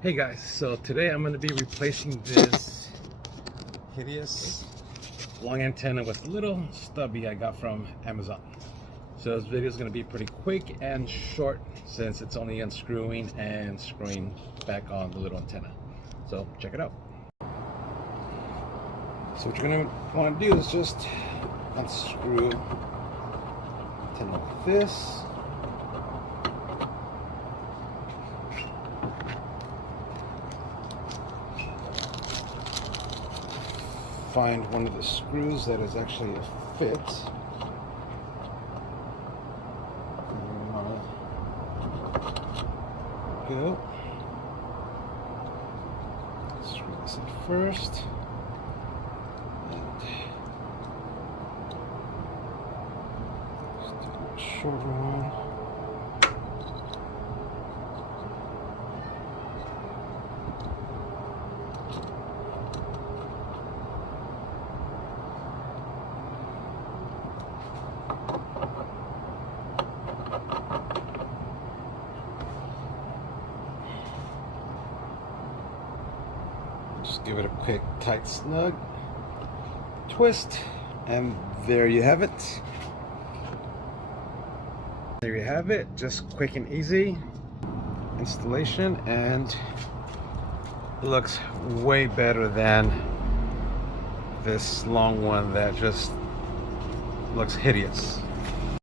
Hey guys, so today I'm going to be replacing this hideous long antenna with a little stubby I got from Amazon. So this video is going to be pretty quick and short since it's only unscrewing and screwing back on the little antenna. So check it out. So what you're going to want to do is just unscrew the antenna like this. Find one of the screws that is actually a fit. Go. Screw this in first. And just do a shorter one. Just give it a quick tight snug twist, and there you have it. There you have it, just quick and easy installation, and it looks way better than this long one that just looks hideous.